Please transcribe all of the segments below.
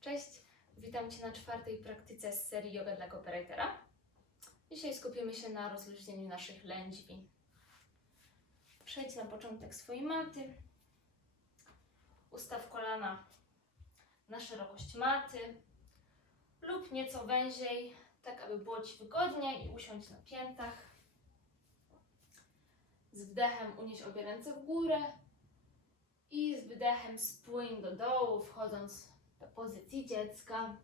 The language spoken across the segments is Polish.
Cześć, witam Cię na czwartej praktyce z serii Yoga dla Copywritera. Dzisiaj skupimy się na rozluźnieniu naszych lędźwi. Przejdź na początek swojej maty. Ustaw kolana na szerokość maty lub nieco węziej, tak aby było Ci wygodnie i usiądź na piętach. Z wdechem unieś obie ręce w górę i z wydechem spłyń do dołu, wchodząc do pozycji dziecka.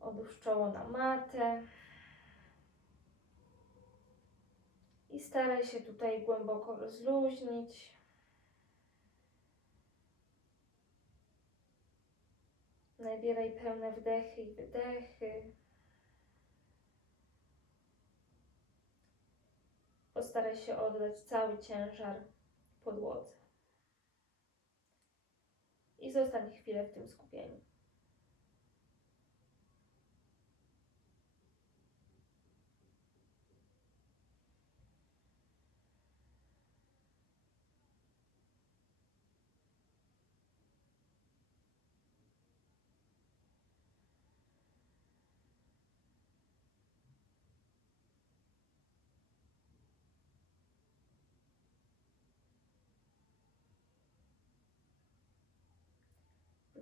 Odłóż czoło na matę. I staraj się tutaj głęboko rozluźnić. Nabieraj pełne wdechy i wydechy. Postaraj się oddać cały ciężar podłodze. I zostań chwilę w tym skupieniu.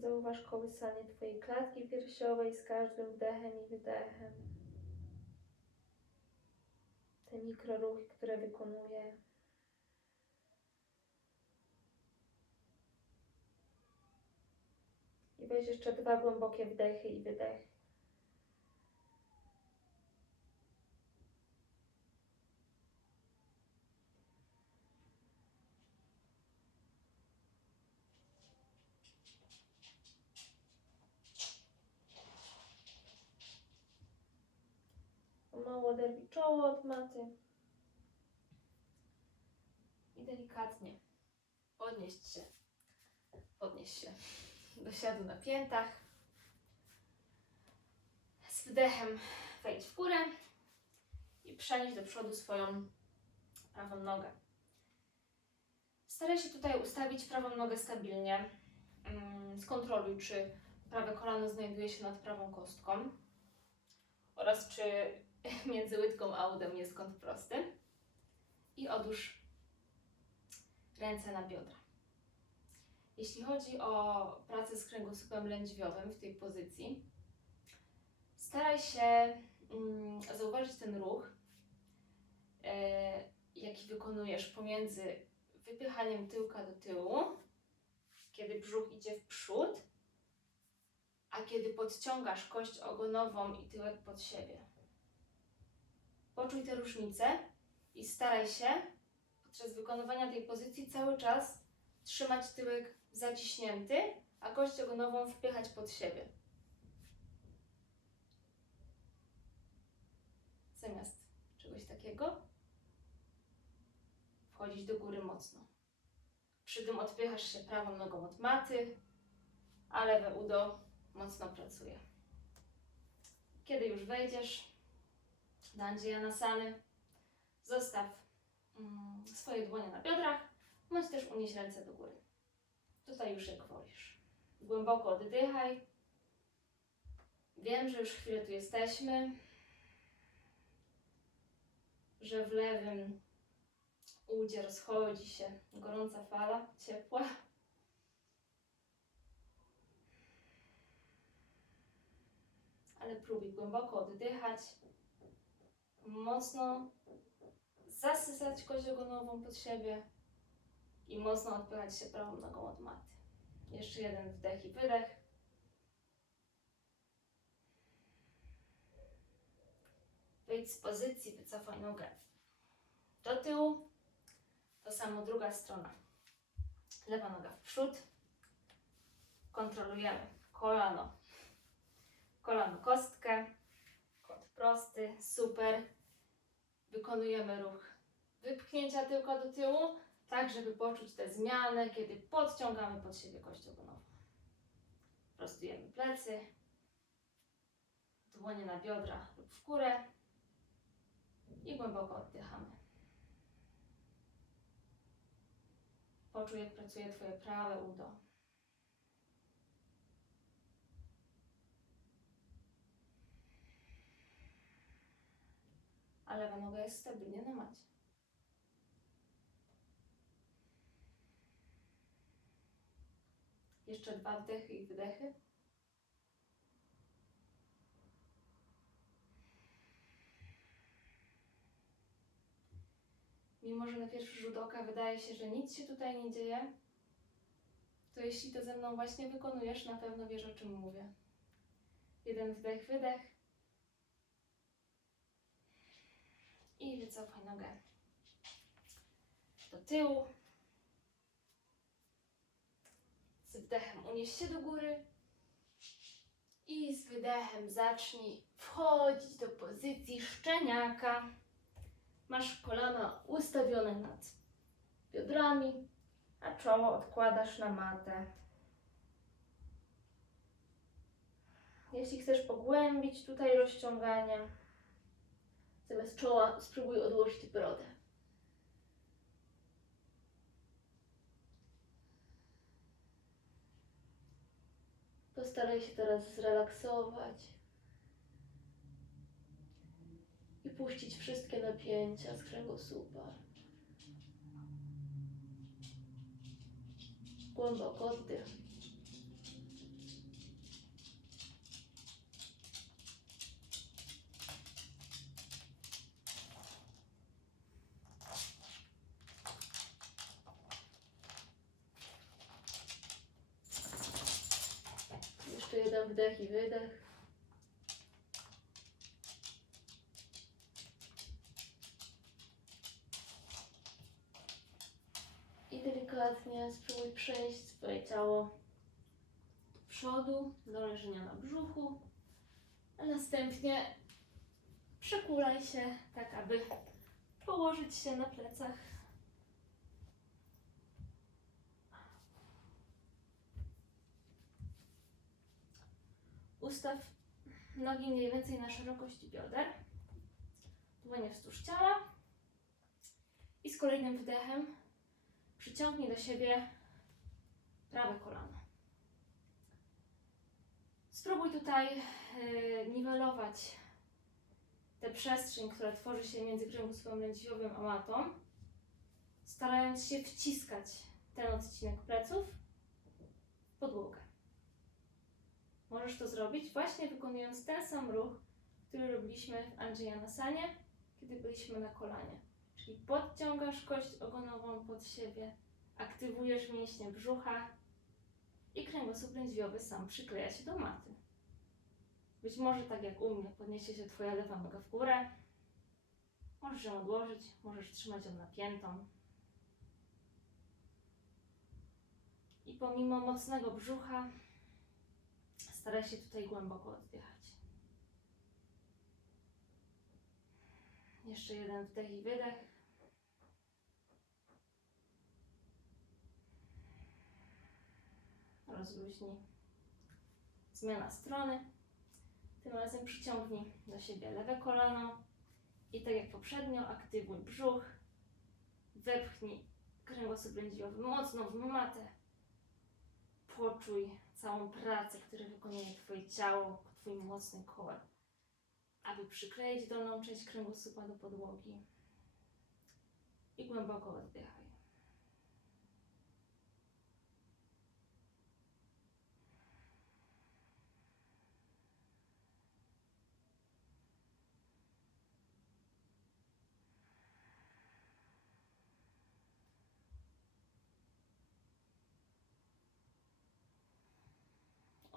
Zauważ kołysanie Twojej klatki piersiowej z każdym wdechem i wydechem. Te mikroruchy, które wykonuje. I weź jeszcze dwa głębokie wdechy i wydechy. Mało oderwij czoło od maty. I delikatnie podnieść się. Podnieść się do siadu na piętach. Z wdechem wejdź w górę i przenieść do przodu swoją prawą nogę. Staraj się tutaj ustawić prawą nogę stabilnie. Mm, Skontroluj, czy prawe kolano znajduje się nad prawą kostką oraz czy między łydką a udem jest kąt prosty. I odłóż ręce na biodra. Jeśli chodzi o pracę z kręgosłupem lędźwiowym w tej pozycji, staraj się mm, zauważyć ten ruch, e, jaki wykonujesz pomiędzy wypychaniem tyłka do tyłu, kiedy brzuch idzie w przód, a kiedy podciągasz kość ogonową i tyłek pod siebie. Poczuj te różnice i staraj się podczas wykonywania tej pozycji cały czas trzymać tyłek zaciśnięty, a kość ogonową wpychać pod siebie. Zamiast czegoś takiego, wchodzić do góry mocno. Przy tym odpychasz się prawą nogą od maty, a lewe udo mocno pracuje. Kiedy już wejdziesz do Andzijanasany, zostaw mm, swoje dłonie na biodrach, bądź też unieś ręce do góry. Tutaj już jak wolisz. Głęboko oddychaj. Wiem, że już chwilę tu jesteśmy, że w lewym udzie rozchodzi się gorąca fala, ciepła. ale próbuj głęboko oddychać, mocno zasysać kość ogonową pod siebie i mocno odpychać się prawą nogą od maty. Jeszcze jeden wdech i wydech. Wyjdź z pozycji, wycofaj nogę do tyłu. To samo druga strona. Lewa noga w przód. Kontrolujemy kolano kolano kostkę, prosty, super. Wykonujemy ruch wypchnięcia tyłka do tyłu, tak żeby poczuć tę zmianę, kiedy podciągamy pod siebie kość ogonową. Prostujemy plecy, dłonie na biodra lub w górę i głęboko oddychamy. Poczuj, jak pracuje Twoje prawe udo. A lewa noga jest stabilnie na macie. Jeszcze dwa wdechy i wydechy. Mimo, że na pierwszy rzut oka wydaje się, że nic się tutaj nie dzieje, to jeśli to ze mną właśnie wykonujesz, na pewno wiesz o czym mówię. Jeden wdech, wydech. I wycofaj nogę do tyłu. Z wdechem unieś się do góry. I z wydechem zacznij wchodzić do pozycji szczeniaka. Masz kolana ustawione nad biodrami, a czoło odkładasz na matę. Jeśli chcesz pogłębić tutaj rozciąganie, zamiast czoła spróbuj odłożyć brodę. Postaraj się teraz zrelaksować i puścić wszystkie napięcia z kręgosłupa. Głęboko oddech. Wdech i wydech. I delikatnie spróbuj przejść swoje ciało do przodu, do leżenia na brzuchu, a następnie przekulaj się tak, aby położyć się na plecach. Ustaw nogi mniej więcej na szerokość bioder, dłonie wzdłuż ciała i z kolejnym wdechem przyciągnij do siebie prawe kolano. Spróbuj tutaj yy, niwelować tę przestrzeń, która tworzy się między kręgosłupem lędźwiowym a matą, starając się wciskać ten odcinek pleców w podłogę. Możesz to zrobić właśnie wykonując ten sam ruch, który robiliśmy w Andrzejanasanie, kiedy byliśmy na kolanie. Czyli podciągasz kość ogonową pod siebie, aktywujesz mięśnie brzucha i kręgosłup lędźwiowy sam przykleja się do maty. Być może tak jak u mnie, podniesie się Twoja lewa noga w górę. Możesz ją odłożyć, możesz trzymać ją napiętą. I pomimo mocnego brzucha, staraj się tutaj głęboko oddychać. Jeszcze jeden wdech i wydech. Rozluźnij. Zmiana strony. Tym razem przyciągnij do siebie lewe kolano i tak jak poprzednio aktywuj brzuch. Wepchnij kręgosłup lędźwiowy mocno w matę. Poczuj całą pracę, którą wykonuje Twoje ciało, Twój mocny core aby przykleić dolną część kręgosłupa do podłogi i głęboko oddychaj.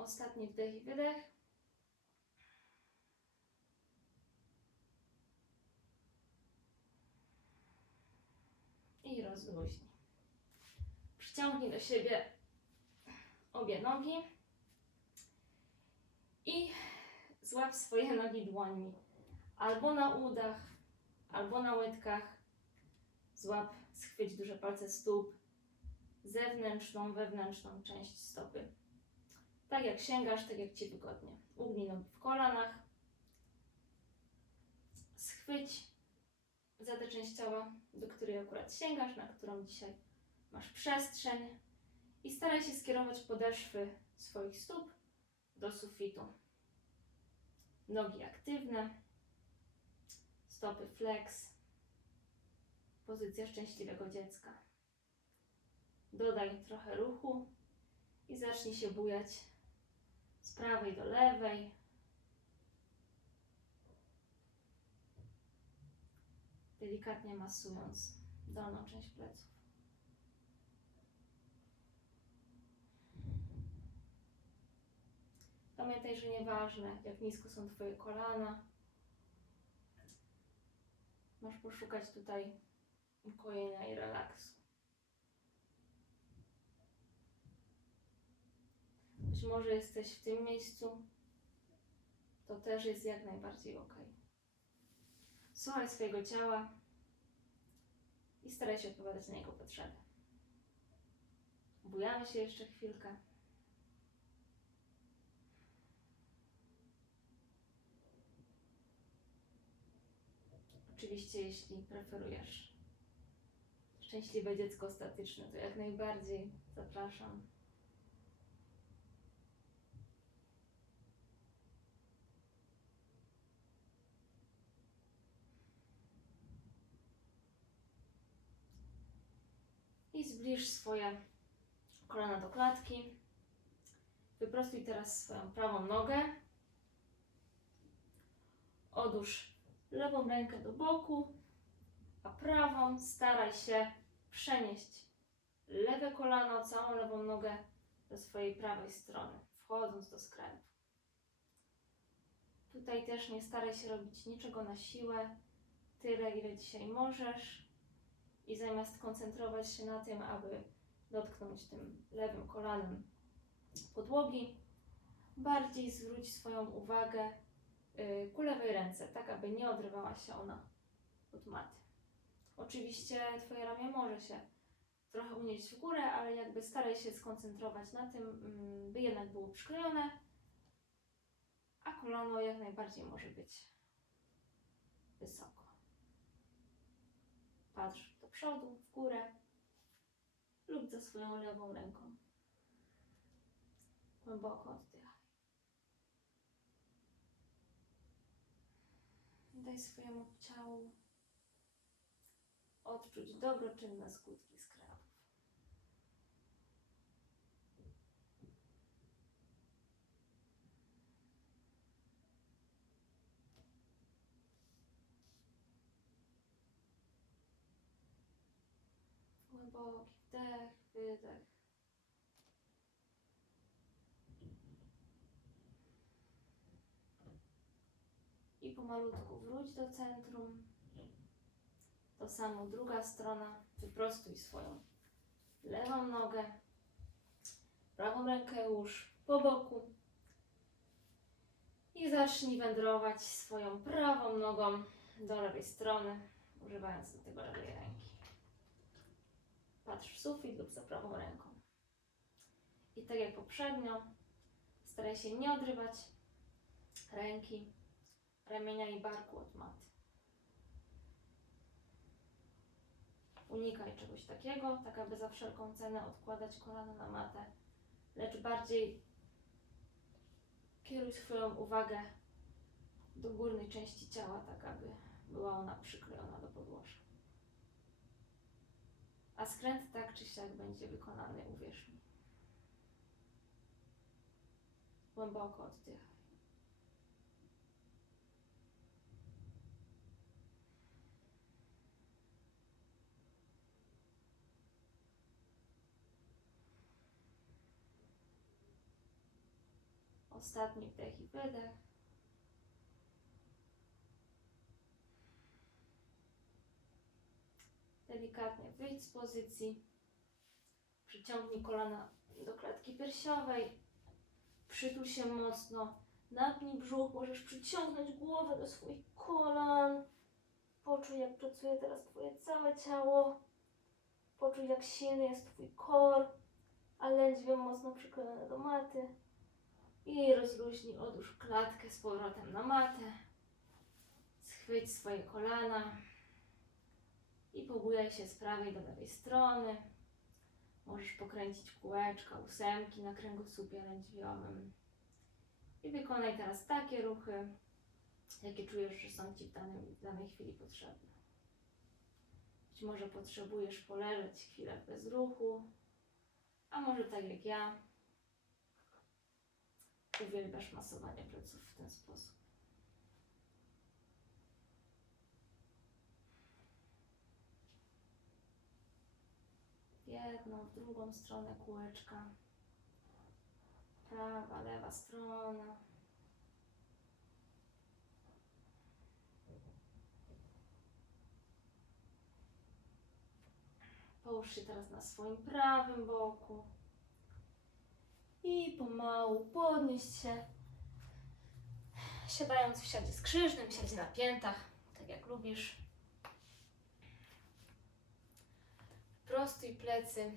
Ostatni wdech i wydech. i rozluźnij. Przyciągnij do siebie obie nogi i złap swoje nogi dłońmi albo na udach, albo na łydkach. Złap, schwyć duże palce stóp, zewnętrzną, wewnętrzną część stopy. Tak jak sięgasz, tak jak Ci wygodnie. Ugnij nogi w kolanach. Schwyć za tę część ciała, do której akurat sięgasz, na którą dzisiaj masz przestrzeń i staraj się skierować podeszwy swoich stóp do sufitu. Nogi aktywne, Stopy flex. Pozycja szczęśliwego dziecka. Dodaj trochę ruchu i zacznij się bujać prawej do lewej. Delikatnie masując dolną część pleców. Pamiętaj, że nieważne jak nisko są Twoje kolana, masz poszukać tutaj ukojenia i relaksu. Być może jesteś w tym miejscu, to też jest jak najbardziej ok. Słuchaj swojego ciała i staraj się odpowiadać na jego potrzeby. Bujamy się jeszcze chwilkę. Oczywiście, jeśli preferujesz szczęśliwe dziecko statyczne, to jak najbardziej zapraszam. Zbliż swoje kolana do klatki. Wyprostuj teraz swoją prawą nogę. Odłóż lewą rękę do boku, a prawą staraj się przenieść lewe kolano, całą lewą nogę do swojej prawej strony, wchodząc do skrętu. Tutaj też nie staraj się robić niczego na siłę, tyle ile dzisiaj możesz i zamiast koncentrować się na tym, aby dotknąć tym lewym kolanem podłogi, bardziej zwróć swoją uwagę y, ku lewej ręce, tak aby nie odrywała się ona od maty. Oczywiście Twoje ramię może się trochę unieść w górę, ale jakby staraj się skoncentrować na tym, mm, by jednak było przyklejone, a kolano jak najbardziej może być wysoko. Patrz przodu, w górę lub za swoją lewą ręką. Głęboko oddychaj. Daj swojemu ciału odczuć dobroczynne skutki skrawów. Wydech. I pomalutku wróć do centrum. To samo druga strona. Wyprostuj swoją lewą nogę. Prawą rękę łóż po boku. I zacznij wędrować swoją prawą nogą do lewej strony, używając do tego lewej ręki. Patrz w sufit lub za prawą ręką. I tak jak poprzednio, staraj się nie odrywać ręki, ramienia i barku od maty. Unikaj czegoś takiego, tak aby za wszelką cenę odkładać kolana na matę, lecz bardziej kieruj swoją uwagę do górnej części ciała, tak aby była ona przyklejona do podłoża. A skręt tak czy siak będzie wykonany, uwierz mi. Głęboko oddychaj. Ostatni wdech i wydech. Delikatnie wyjdź z pozycji. Przyciągnij kolana do klatki piersiowej. Przytul się mocno. Napnij brzuch. Możesz przyciągnąć głowę do swoich kolan. Poczuj, jak pracuje teraz Twoje całe ciało. Poczuj, jak silny jest Twój kor, a lędźwie mocno przyklejone do maty. I rozluźnij, odłóż klatkę z powrotem na matę. Schwyć swoje kolana i pobujaj się z prawej do lewej strony. Możesz pokręcić kółeczka, ósemki na kręgosłupie lędźwiowym. I wykonaj teraz takie ruchy, jakie czujesz, że są Ci w danej, w danej chwili potrzebne. Być może potrzebujesz poleżeć chwilę bez ruchu, a może tak jak ja, uwielbiasz masowanie pleców w ten sposób. Jedną, w drugą stronę kółeczka. Prawa, lewa strona. Połóż się teraz na swoim prawym boku. I pomału podnieść się. Siadając w siadzie skrzyżnym, siedź na piętach, tak jak lubisz. Prostuj plecy,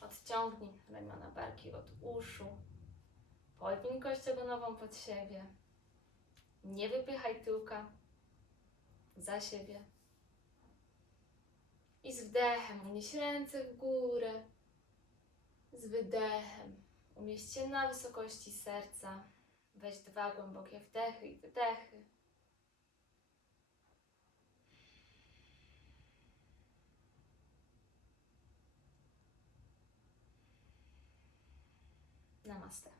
odciągnij ramiona barki od uszu. Podwin kość ogonową pod siebie. Nie wypychaj tyłka za siebie. I z wdechem unieś ręce w górę. Z wydechem umieść się na wysokości serca. Weź dwa głębokie wdechy i wydechy. ナマステ